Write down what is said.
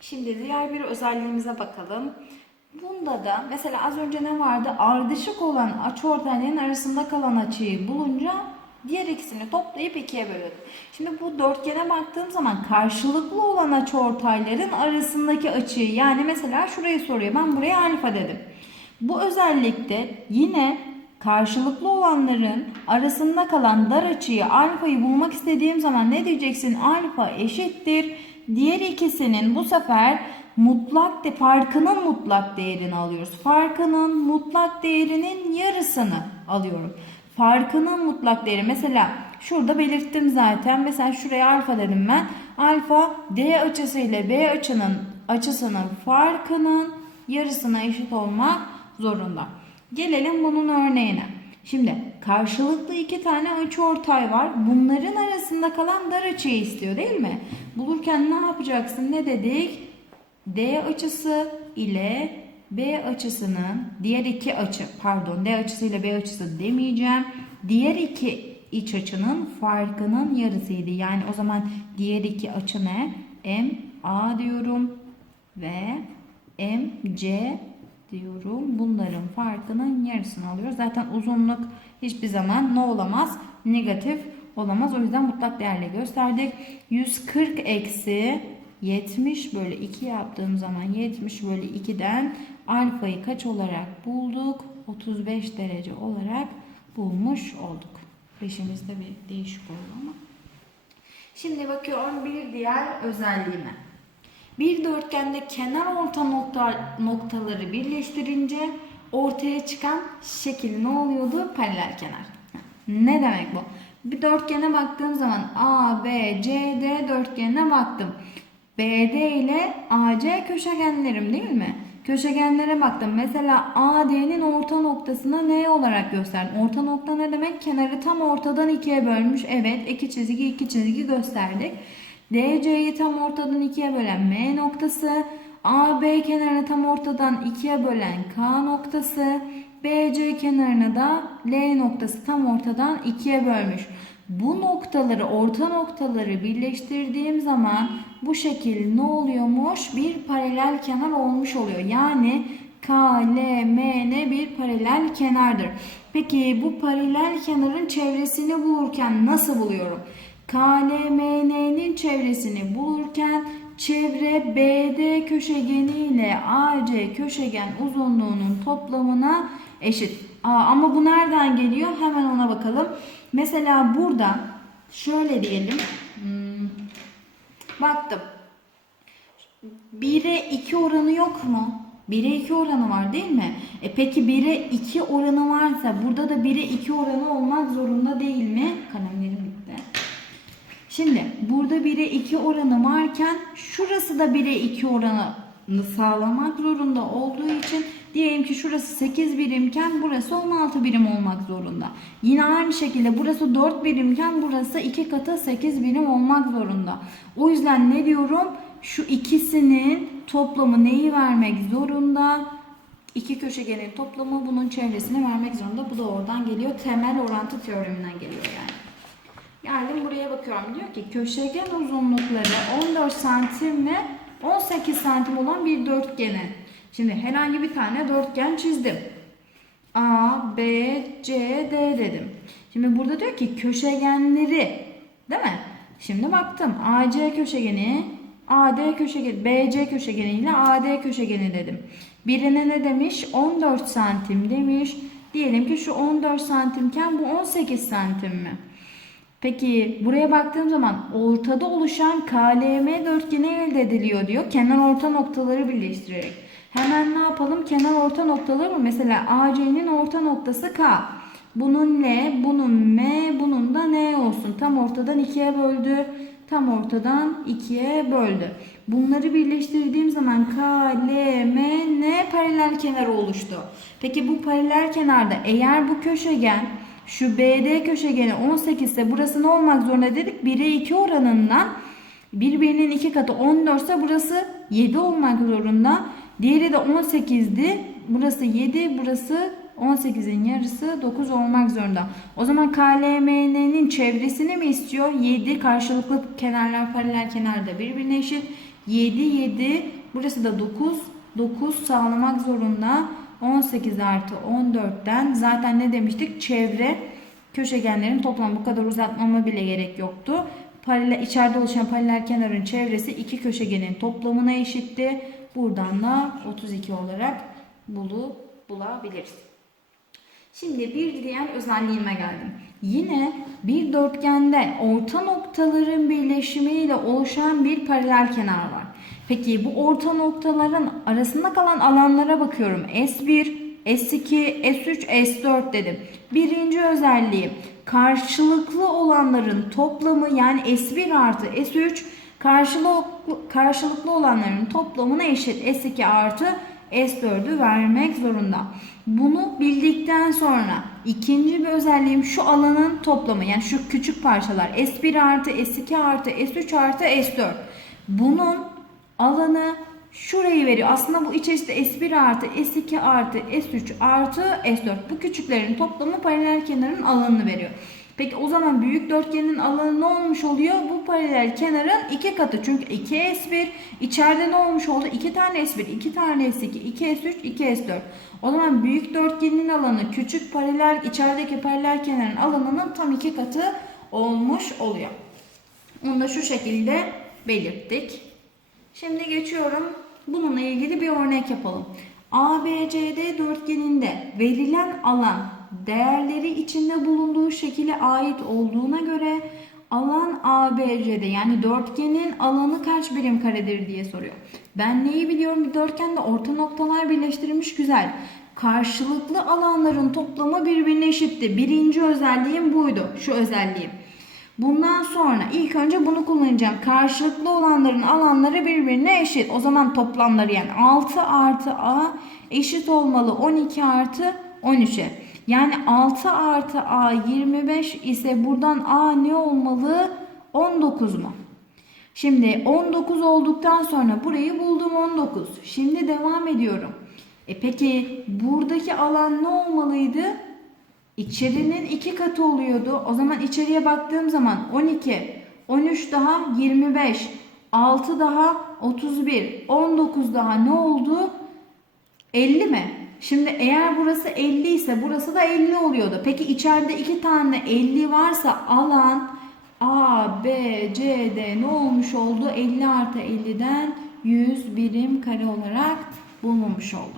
Şimdi diğer bir özelliğimize bakalım. Bunda da mesela az önce ne vardı? Ardışık olan açıortayların arasında kalan açıyı bulunca diğer ikisini toplayıp ikiye bölüyorduk. Şimdi bu dörtgene baktığım zaman karşılıklı olan açıortayların arasındaki açıyı yani mesela şurayı soruyor. Ben buraya alfa dedim. Bu özellikte yine karşılıklı olanların arasında kalan dar açıyı alfayı bulmak istediğim zaman ne diyeceksin? Alfa eşittir. Diğer ikisinin bu sefer mutlak de farkının mutlak değerini alıyoruz. Farkının mutlak değerinin yarısını alıyorum. Farkının mutlak değeri mesela şurada belirttim zaten. Mesela şuraya alfa dedim ben. Alfa D açısı ile B açının açısının farkının yarısına eşit olmak zorunda. Gelelim bunun örneğine. Şimdi karşılıklı iki tane açıortay var. Bunların arasında kalan dar açıyı istiyor değil mi? Bulurken ne yapacaksın? Ne dedik? D açısı ile B açısının diğer iki açı pardon D açısı ile B açısı demeyeceğim. Diğer iki iç açının farkının yarısıydı. Yani o zaman diğer iki açı ne? M A diyorum ve M C diyorum. Bunların farkının yarısını alıyoruz. Zaten uzunluk hiçbir zaman ne olamaz? Negatif olamaz. O yüzden mutlak değerle gösterdik. 140 eksi 70 bölü 2 yaptığım zaman 70 bölü 2'den alfayı kaç olarak bulduk? 35 derece olarak bulmuş olduk. Beşimizde bir değişik oldu ama. Şimdi bakıyorum bir diğer özelliğime. Bir dörtgende kenar orta nokta, noktaları birleştirince ortaya çıkan şekil ne oluyordu? Paralel kenar. Ne demek bu? Bir dörtgene baktığım zaman A, B, C, D dörtgenine baktım. BD ile AC köşegenlerim değil mi? Köşegenlere baktım. Mesela AD'nin orta noktasına ne olarak gösterdim? Orta nokta ne demek? Kenarı tam ortadan ikiye bölmüş. Evet iki çizgi iki çizgi gösterdik. DC'yi tam ortadan ikiye bölen M noktası. AB kenarını tam ortadan ikiye bölen K noktası. BC kenarını da L noktası tam ortadan ikiye bölmüş. Bu noktaları, orta noktaları birleştirdiğim zaman bu şekil ne oluyormuş? Bir paralel kenar olmuş oluyor. Yani K, bir paralel kenardır. Peki bu paralel kenarın çevresini bulurken nasıl buluyorum? K, L, M, N'nin çevresini bulurken çevre BD köşegeni ile AC köşegen uzunluğunun toplamına eşit. Aa, ama bu nereden geliyor? Hemen ona bakalım. Mesela burada şöyle diyelim. Hmm, baktım. 1'e 2 oranı yok mu? 1'e 2 oranı var değil mi? E peki 1'e 2 oranı varsa burada da 1'e 2 oranı olmak zorunda değil mi? Kalemlerim. Şimdi burada 1'e 2 oranı varken şurası da 1'e 2 oranı sağlamak zorunda olduğu için diyelim ki şurası 8 birimken burası 16 birim olmak zorunda. Yine aynı şekilde burası 4 birimken burası 2 katı 8 birim olmak zorunda. O yüzden ne diyorum? Şu ikisinin toplamı neyi vermek zorunda? İki köşegenin toplamı bunun çevresini vermek zorunda. Bu da oradan geliyor. Temel orantı teoreminden geliyor yani. Bakıyorum. Diyor ki köşegen uzunlukları 14 santim ve 18 santim olan bir dörtgeni. Şimdi herhangi bir tane dörtgen çizdim. A, B, C, D dedim. Şimdi burada diyor ki köşegenleri değil mi? Şimdi baktım. AC köşegeni, AD köşegeni, BC köşegeni ile AD köşegeni dedim. Birine ne demiş? 14 santim demiş. Diyelim ki şu 14 santimken bu 18 santim mi? Peki buraya baktığım zaman ortada oluşan KLM dörtgeni elde ediliyor diyor. Kenar orta noktaları birleştirerek. Hemen ne yapalım? Kenar orta noktaları mı? Mesela AC'nin orta noktası K. Bunun L, bunun M, bunun da N olsun. Tam ortadan ikiye böldü. Tam ortadan ikiye böldü. Bunları birleştirdiğim zaman K, L, M, N paralel kenarı oluştu. Peki bu paralel kenarda eğer bu köşegen şu BD köşegeni 18 ise burası ne olmak zorunda dedik? 1'e 2 oranından birbirinin 2 katı 14 ise burası 7 olmak zorunda. Diğeri de 18'di. Burası 7, burası 18'in yarısı 9 olmak zorunda. O zaman KLMN'nin çevresini mi istiyor? 7 karşılıklı kenarlar paralel kenarda birbirine eşit. 7 7 burası da 9 9 sağlamak zorunda. 18 artı 14'ten zaten ne demiştik? Çevre köşegenlerin toplamı bu kadar uzatmama bile gerek yoktu. Paralel, içeride oluşan paralel kenarın çevresi iki köşegenin toplamına eşitti. Buradan da 32 olarak bulu, bulabiliriz. Şimdi bir diğer özelliğime geldim. Yine bir dörtgende orta noktaların birleşimiyle oluşan bir paralel kenar var. Peki bu orta noktaların arasında kalan alanlara bakıyorum. S1, S2, S3, S4 dedim. Birinci özelliği karşılıklı olanların toplamı yani S1 artı S3 karşılıklı, karşılıklı olanların toplamına eşit S2 artı S4'ü vermek zorunda. Bunu bildikten sonra ikinci bir özelliğim şu alanın toplamı yani şu küçük parçalar S1 artı S2 artı S3 artı S4. Bunun alanı şurayı veriyor. Aslında bu içerisinde S1 artı S2 artı S3 artı S4. Bu küçüklerin toplamı paralel kenarın alanını veriyor. Peki o zaman büyük dörtgenin alanı ne olmuş oluyor? Bu paralel kenarın iki katı. Çünkü 2S1 içeride ne olmuş oldu? 2 tane S1, 2 tane S2, 2 S3, 2 S4. O zaman büyük dörtgenin alanı küçük paralel içerideki paralel kenarın alanının tam iki katı olmuş oluyor. Onu da şu şekilde belirttik. Şimdi geçiyorum. Bununla ilgili bir örnek yapalım. ABCD dörtgeninde verilen alan değerleri içinde bulunduğu şekile ait olduğuna göre alan ABCD yani dörtgenin alanı kaç birim karedir diye soruyor. Ben neyi biliyorum? Bir dörtgende orta noktalar birleştirilmiş güzel. Karşılıklı alanların toplamı birbirine eşitti. Birinci özelliğim buydu. Şu özelliğim. Bundan sonra ilk önce bunu kullanacağım. Karşılıklı olanların alanları birbirine eşit. O zaman toplamları yani 6 artı A eşit olmalı 12 artı 13'e. Yani 6 artı A 25 ise buradan A ne olmalı? 19 mu? Şimdi 19 olduktan sonra burayı buldum 19. Şimdi devam ediyorum. E peki buradaki alan ne olmalıydı? İçerinin iki katı oluyordu. O zaman içeriye baktığım zaman 12, 13 daha 25, 6 daha 31, 19 daha ne oldu? 50 mi? Şimdi eğer burası 50 ise burası da 50 oluyordu. Peki içeride iki tane 50 varsa alan A, B, C, D ne olmuş oldu? 50 artı 50'den 100 birim kare olarak bulunmuş oldu.